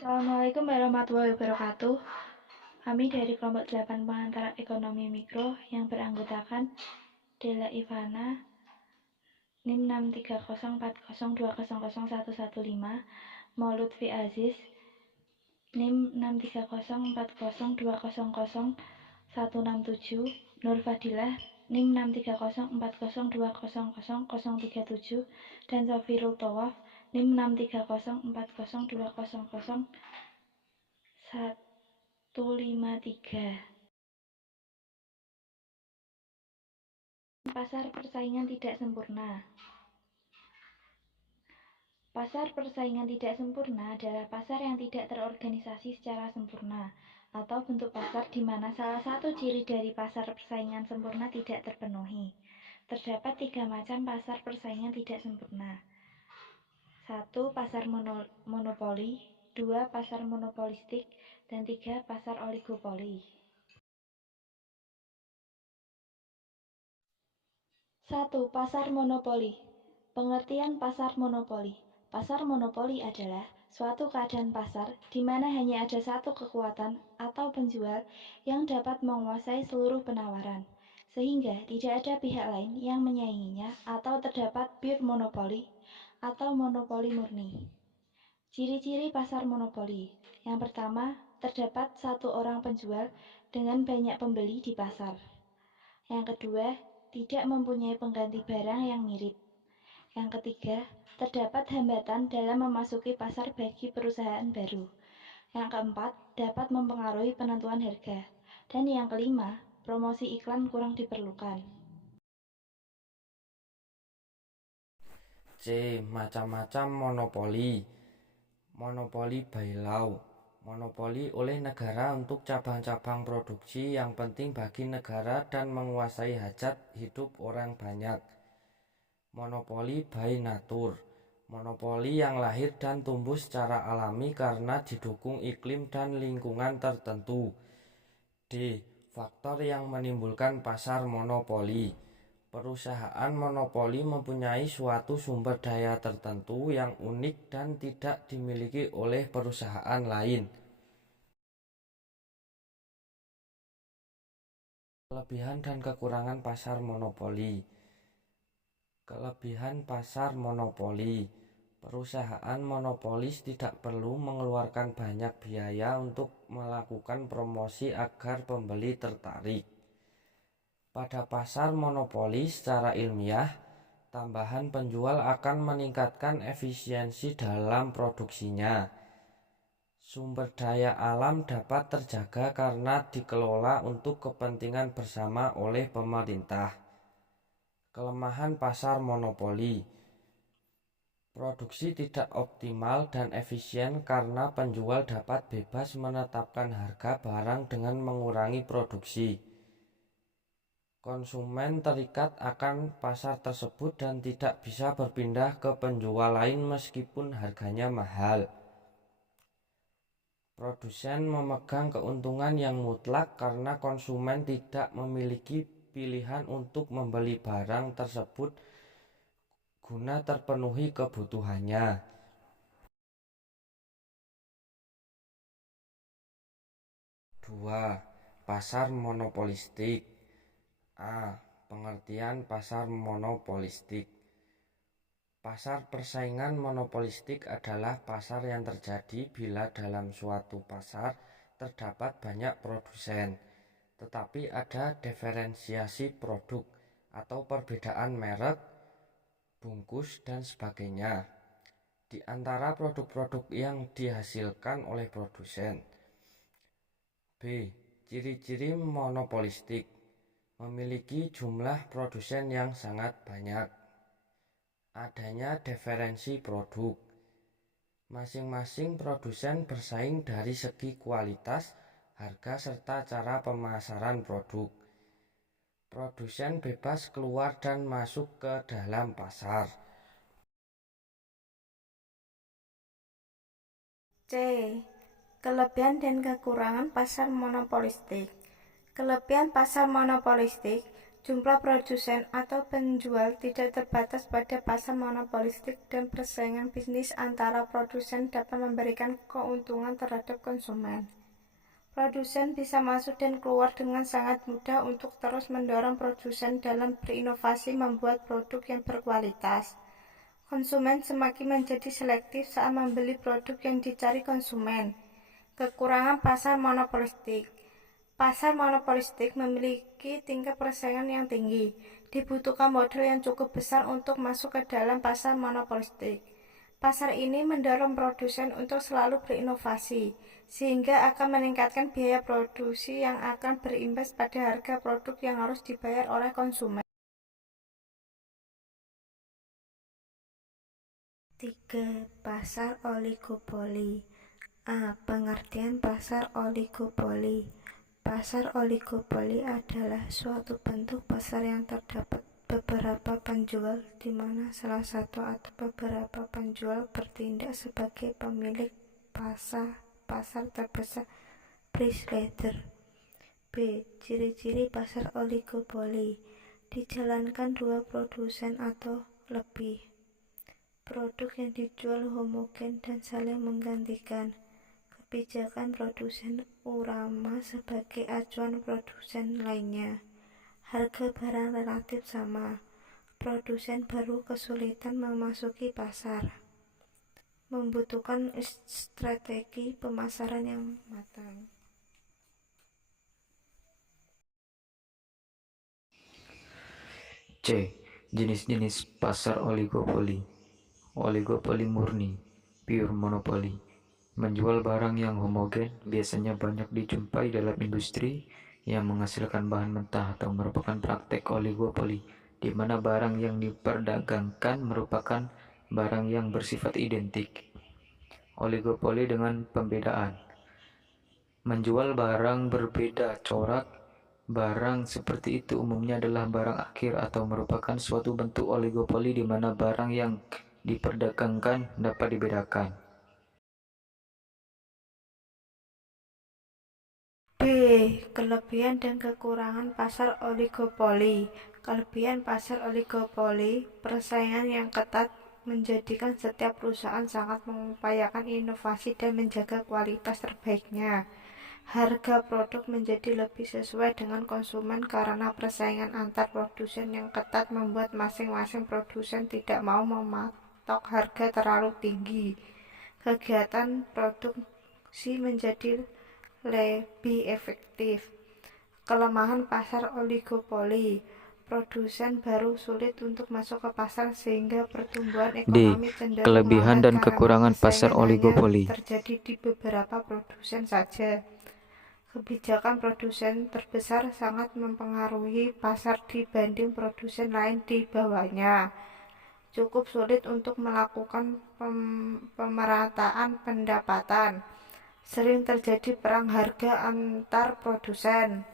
Assalamualaikum warahmatullahi wabarakatuh. Kami dari kelompok 8 pengantar ekonomi mikro yang beranggotakan Della Ivana, NIM 63040200115, Maulud Fi Aziz, NIM 63040200167, Nur Fadilah, NIM 63040200037, dan Safirul Tawaf, NIM 63040200153. Pasar persaingan tidak sempurna. Pasar persaingan tidak sempurna adalah pasar yang tidak terorganisasi secara sempurna, atau bentuk pasar di mana salah satu ciri dari pasar persaingan sempurna tidak terpenuhi. Terdapat 3 macam pasar persaingan tidak sempurna. 1. Pasar monopoli, 2. Pasar monopolistik, dan 3. Pasar oligopoli. 1. Pasar monopoli. Pengertian pasar monopoli. Pasar monopoli adalah suatu keadaan pasar di mana hanya ada satu kekuatan atau penjual yang dapat menguasai seluruh penawaran, sehingga tidak ada pihak lain yang menyainginya atau terdapat pure monopoli atau monopoli murni. Ciri-ciri pasar monopoli. Yang pertama, terdapat satu orang penjual dengan banyak pembeli di pasar. Yang kedua, tidak mempunyai pengganti barang yang mirip. Yang ketiga, terdapat hambatan dalam memasuki pasar bagi perusahaan baru. Yang keempat, dapat mempengaruhi penentuan harga. Dan yang kelima, promosi iklan kurang diperlukan. C. Macam-macam monopoli. Monopoli bailau. Monopoli oleh negara untuk cabang-cabang produksi yang penting bagi negara dan menguasai hajat hidup orang banyak. Monopoli by nature. Monopoli yang lahir dan tumbuh secara alami karena didukung iklim dan lingkungan tertentu. D. Faktor yang menimbulkan pasar monopoli. Perusahaan monopoli mempunyai suatu sumber daya tertentu yang unik dan tidak dimiliki oleh perusahaan lain. Kelebihan dan kekurangan pasar monopoli. Kelebihan pasar monopoli. Perusahaan monopolis tidak perlu mengeluarkan banyak biaya untuk melakukan promosi agar pembeli tertarik. Pada pasar monopoli secara ilmiah, tambahan penjual akan meningkatkan efisiensi dalam produksinya. Sumber daya alam dapat terjaga karena dikelola untuk kepentingan bersama oleh pemerintah. Kelemahan pasar monopoli. Produksi tidak optimal dan efisien karena penjual dapat bebas menetapkan harga barang dengan mengurangi produksi. Konsumen terikat akan pasar tersebut dan tidak bisa berpindah ke penjual lain meskipun harganya mahal. Produsen memegang keuntungan yang mutlak karena konsumen tidak memiliki pilihan untuk membeli barang tersebut guna terpenuhi kebutuhannya. 2. Pasar monopolistik. A. Pengertian pasar monopolistik. Pasar persaingan monopolistik adalah pasar yang terjadi bila dalam suatu pasar terdapat banyak produsen, tetapi ada diferensiasi produk atau perbedaan merek, bungkus, dan sebagainya di antara produk-produk yang dihasilkan oleh produsen. B. Ciri-ciri monopolistik. Memiliki jumlah produsen yang sangat banyak. Adanya diferensi produk. Masing-masing produsen bersaing dari segi kualitas, harga, serta cara pemasaran produk. Produsen bebas keluar dan masuk ke dalam pasar. C. Kelebihan dan kekurangan pasar monopolistik. Kelebihan pasar monopolistik Jumlah produsen atau penjual tidak terbatas pada pasar monopolistik dan persaingan bisnis antara produsen dapat memberikan keuntungan terhadap konsumen. Produsen bisa masuk dan keluar dengan sangat mudah untuk terus mendorong produsen dalam berinovasi membuat produk yang berkualitas. Konsumen semakin menjadi selektif saat membeli produk yang dicari konsumen. Kekurangan pasar monopolistik. Pasar monopolistik memiliki tingkat persaingan yang tinggi. Dibutuhkan modal yang cukup besar untuk masuk ke dalam pasar monopolistik. Pasar ini mendorong produsen untuk selalu berinovasi, sehingga akan meningkatkan biaya produksi yang akan berimbas pada harga produk yang harus dibayar oleh konsumen. 3. Pasar oligopoli. A. Pengertian pasar oligopoli. Pasar oligopoli adalah suatu bentuk pasar yang terdapat beberapa penjual di mana salah satu atau beberapa penjual bertindak sebagai pemilik pasar terbesar price leader. B. Ciri-ciri pasar oligopoli. Dijalankan dua produsen atau lebih. Produk yang dijual homogen dan saling menggantikan. Kebijakan produsen utama sebagai acuan produsen lainnya. Harga barang relatif sama. Produsen baru kesulitan memasuki pasar. Membutuhkan strategi pemasaran yang matang. C. Jenis-jenis pasar oligopoli. Oligopoli murni, pure monopoly. Menjual barang yang homogen biasanya banyak dijumpai dalam industri yang menghasilkan bahan mentah atau merupakan praktek oligopoli, di mana barang yang diperdagangkan merupakan barang yang bersifat identik. Oligopoli dengan pembedaan. Menjual barang berbeda corak. Barang seperti itu umumnya adalah barang akhir atau merupakan suatu bentuk oligopoli di mana barang yang diperdagangkan dapat dibedakan. B. Kelebihan dan kekurangan pasar oligopoli. Kelebihan pasar oligopoli, persaingan yang ketat menjadikan setiap perusahaan sangat mengupayakan inovasi dan menjaga kualitas terbaiknya. Harga produk menjadi lebih sesuai dengan konsumen karena persaingan antar produsen yang ketat membuat masing-masing produsen tidak mau mematok harga terlalu tinggi. Kegiatan produksi menjadi lebih efektif. Kelemahan pasar oligopoli. Produsen baru sulit untuk masuk ke pasar sehingga pertumbuhan ekonomi cenderung Kelebihan lambat dan karena kekurangan pasar persaingan hanya oligopoli. terjadi di beberapa produsen saja. Kebijakan produsen terbesar sangat mempengaruhi pasar dibanding produsen lain di bawahnya. Cukup sulit untuk melakukan pemerataan pendapatan. Sering terjadi perang harga antar produsen.